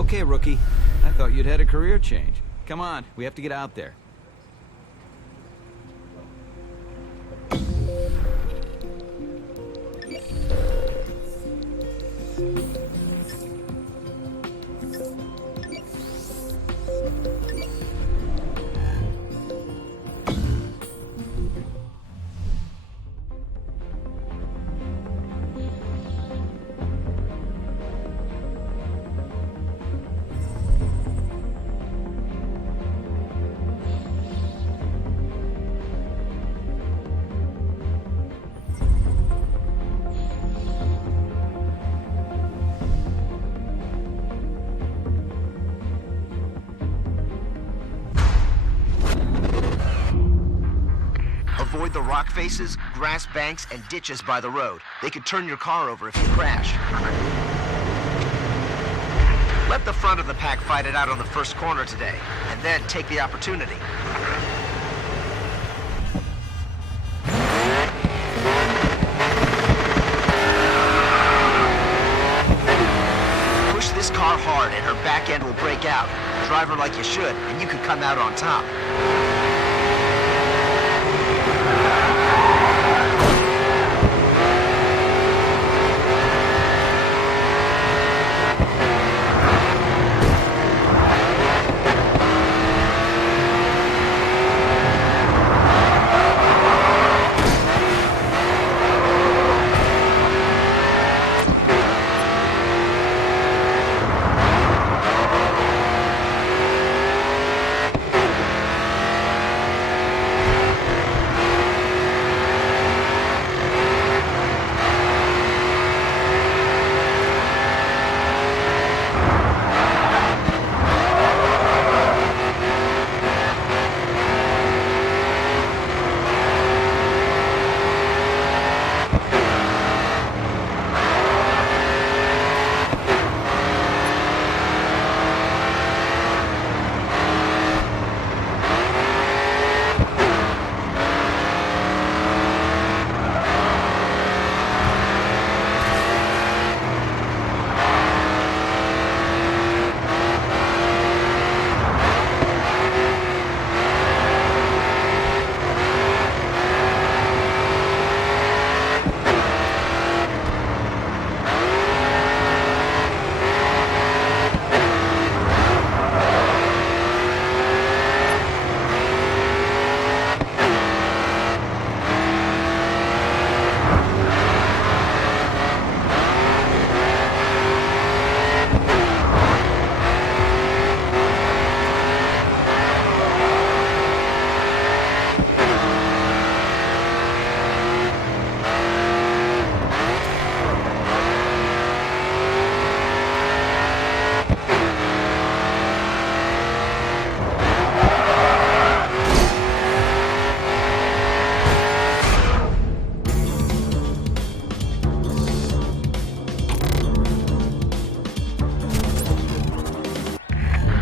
Okay, rookie. I thought you'd had a career change. Come on, we have to get out there. Avoid the rock faces, grass banks, and ditches by the road. They could turn your car over if you crash. Let the front of the pack fight it out on the first corner today, and then take the opportunity. Push this car hard and her back end will break out. Drive her like you should, and you could come out on top.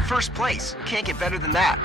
First place. Can't get better than that.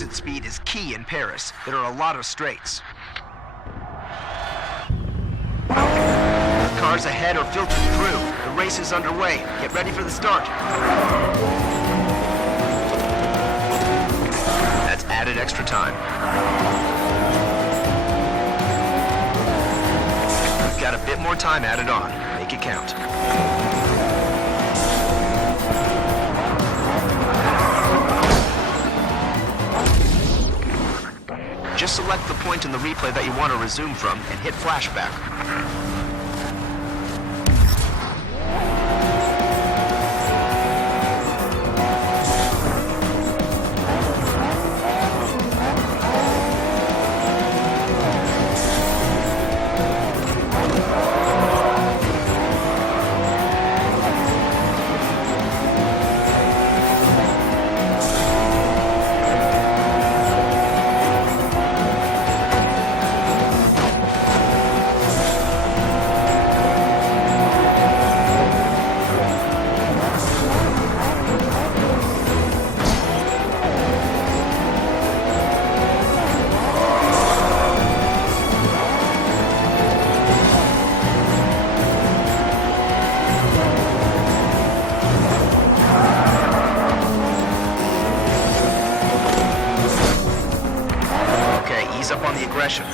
exit speed is key in Paris. There are a lot of straights. Cars ahead are filtering through. The race is underway. Get ready for the start. That's added extra time. We've got a bit more time added on. Make it count. Just select the point in the replay that you want to resume from and hit flashback. Up on the aggression.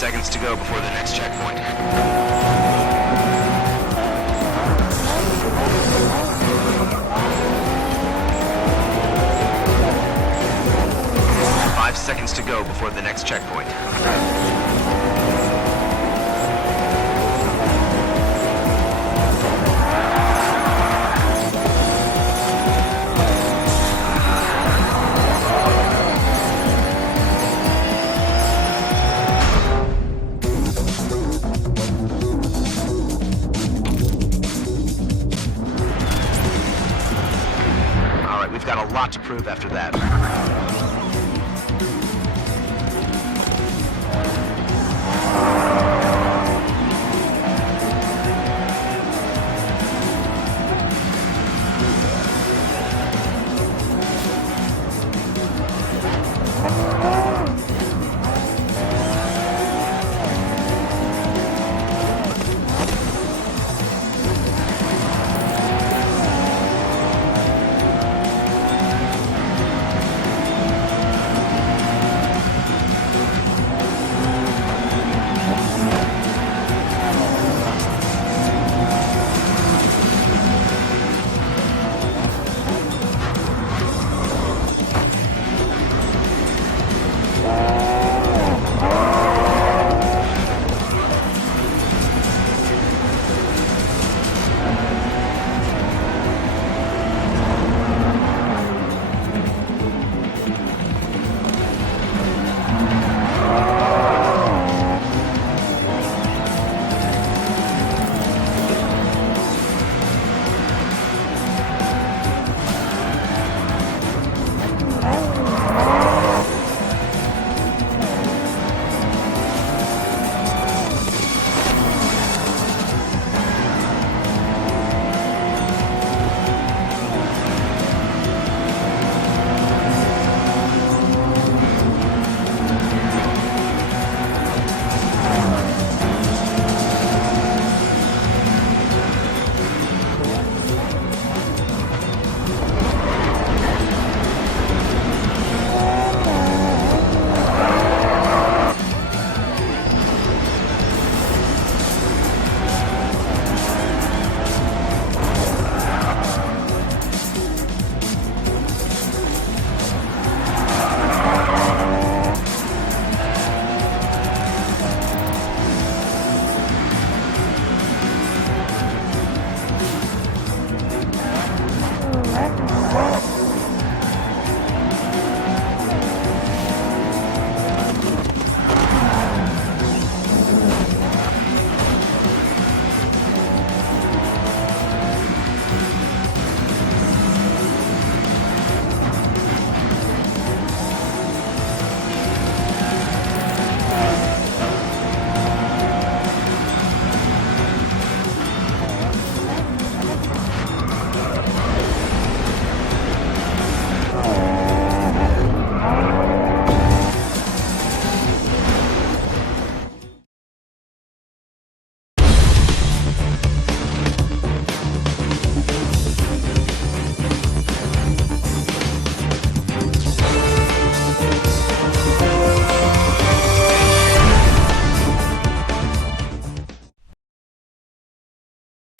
Seconds to go before the next checkpoint. 5 seconds to go before the next checkpoint. We've got a lot to prove after that.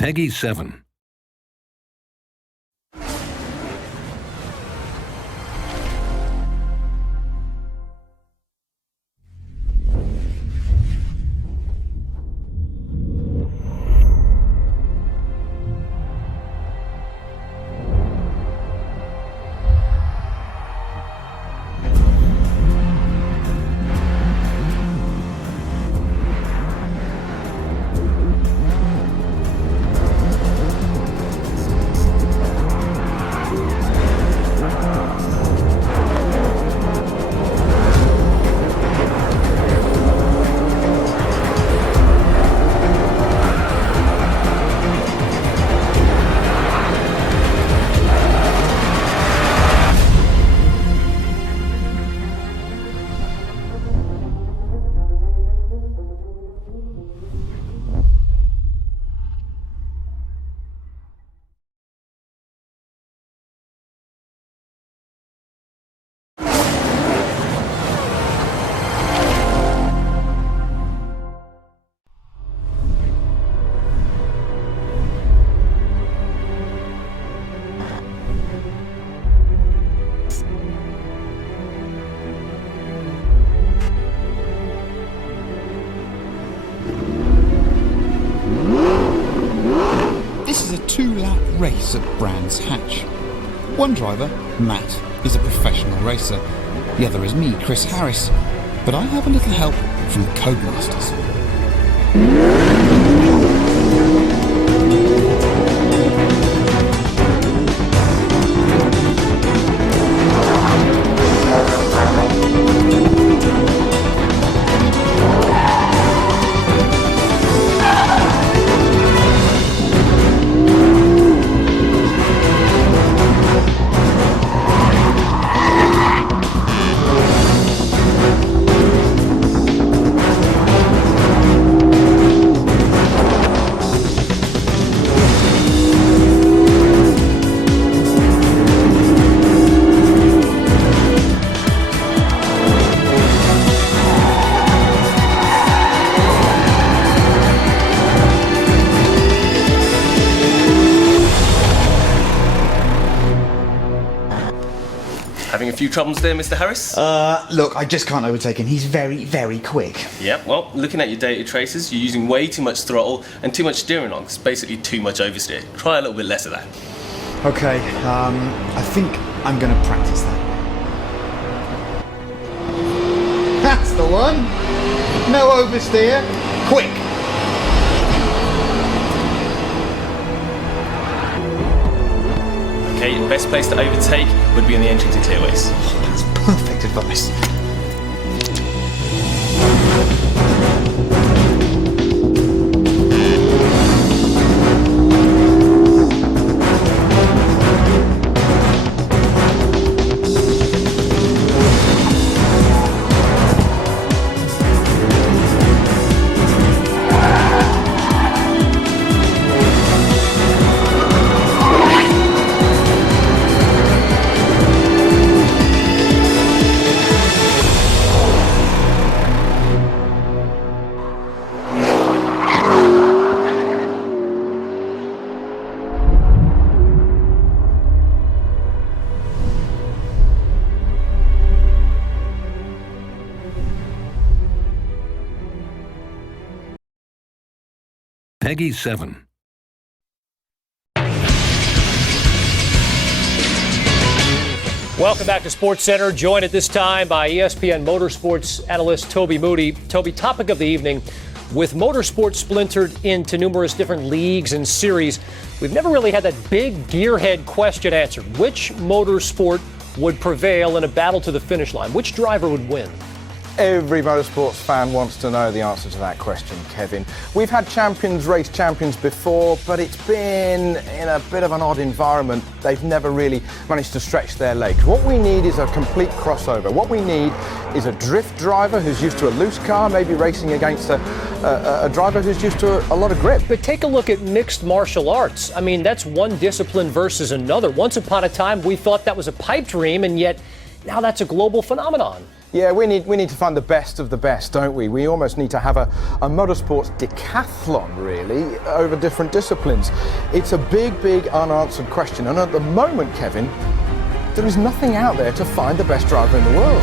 Peggy 7. This is a 2-lap race at Brands Hatch. One driver, Matt, is a professional racer. The other is me, Chris Harris. But I have a little help from Codemasters. Having a few troubles there, Mr. Harris? Look, I just can't overtake him. He's very, very quick. Yeah, well, looking at your data traces, you're using way too much throttle and too much steering on. It's basically too much oversteer. Try a little bit less of that. Okay, I think I'm going to practice that. That's the one! No oversteer. Quick! Okay, the best place to overtake would be on the entry to clearways. That's perfect advice. Peggy 7. Welcome back to SportsCenter, joined at this time by ESPN Motorsports analyst Toby Moody. Toby, topic of the evening. With motorsports splintered into numerous different leagues and series, we've never really had that big gearhead question answered. Which motorsport would prevail in a battle to the finish line? Which driver would win? Every motorsports fan wants to know the answer to that question, Kevin. We've had champions race champions before, but it's been in a bit of an odd environment. They've never really managed to stretch their legs. What we need is a complete crossover. What we need is a drift driver who's used to a loose car, maybe racing against a driver who's used to a lot of grip. But take a look at mixed martial arts. I mean, that's one discipline versus another. Once upon a time, we thought that was a pipe dream, and yet now that's a global phenomenon. Yeah, we need to find the best of the best, don't we? We almost need to have a motorsports decathlon, really, over different disciplines. It's a big, big unanswered question. And at the moment, Kevin, there is nothing out there to find the best driver in the world.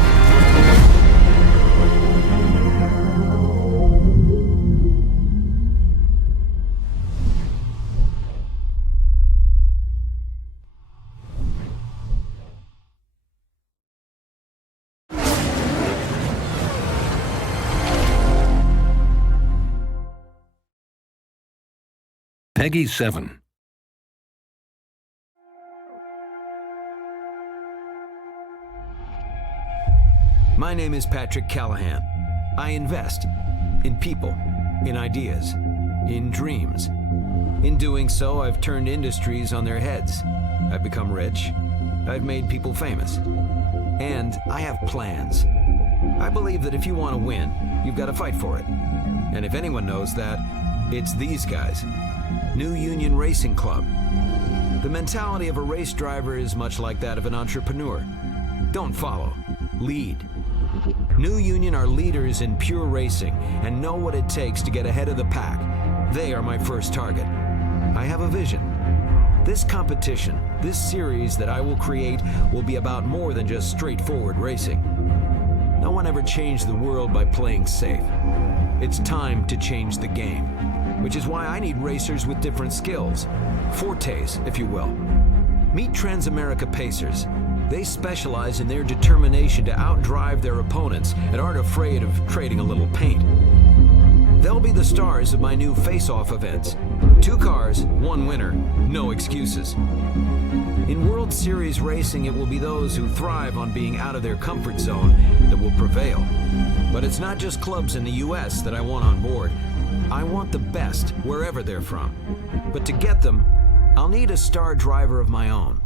Peggy 7. My name is Patrick Callahan. I invest in people, in ideas, in dreams. In doing so, I've turned industries on their heads. I've become rich. I've made people famous. And I have plans. I believe that if you want to win, you've got to fight for it. And if anyone knows that, it's these guys. New Union Racing Club. The mentality of a race driver is much like that of an entrepreneur. Don't follow, lead. New Union are leaders in pure racing and know what it takes to get ahead of the pack. They are my first target. I have a vision. This competition, this series that I will create, will be about more than just straightforward racing. No one ever changed the world by playing safe. It's time to change the game, which is why I need racers with different skills, fortes, if you will. Meet Transamerica Pacers. They specialize in their determination to outdrive their opponents and aren't afraid of trading a little paint. They'll be the stars of my new face-off events. 2 cars, 1 winner, no excuses. In World Series racing, it will be those who thrive on being out of their comfort zone that will prevail. But it's not just clubs in the US that I want on board. I want the best wherever they're from. But to get them, I'll need a star driver of my own.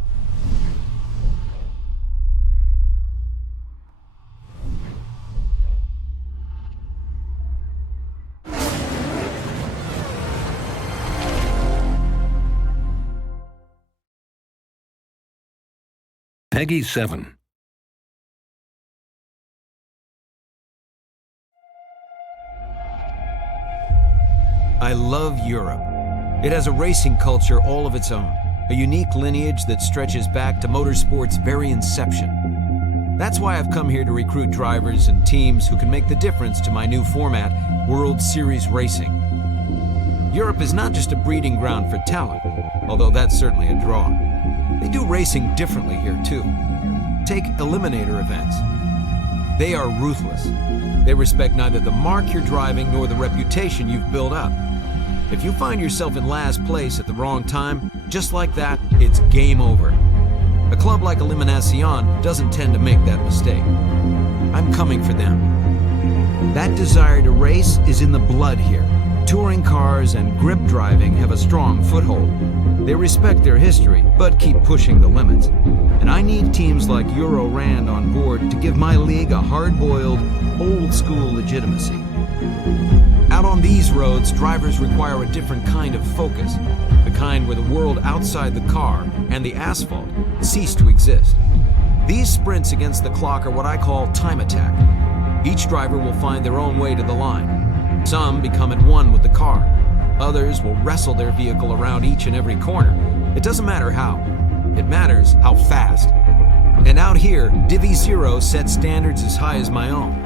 Peggy 7. I love Europe. It has a racing culture all of its own, a unique lineage that stretches back to motorsport's very inception. That's why I've come here to recruit drivers and teams who can make the difference to my new format, World Series Racing. Europe is not just a breeding ground for talent, although that's certainly a draw. They do racing differently here too. Take eliminator events. They are ruthless. They respect neither the mark you're driving nor the reputation you've built up. If you find yourself in last place at the wrong time, just like that, it's game over. A club like Eliminacion doesn't tend to make that mistake. I'm coming for them. That desire to race is in the blood here. Touring cars and grip driving have a strong foothold. They respect their history, but keep pushing the limits. And I need teams like Euro Rand on board to give my league a hard-boiled, old-school legitimacy. Out on these roads, drivers require a different kind of focus, the kind where the world outside the car and the asphalt cease to exist. These sprints against the clock are what I call time attack. Each driver will find their own way to the line. Some become at one with the car. Others will wrestle their vehicle around each and every corner. It doesn't matter how. It matters how fast. And out here, Divi Zero sets standards as high as my own.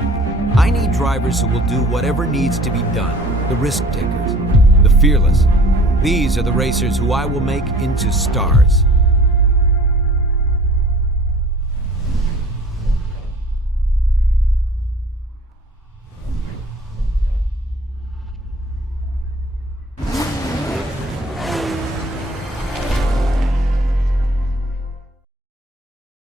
I need drivers who will do whatever needs to be done. The risk takers, the fearless. These are the racers who I will make into stars.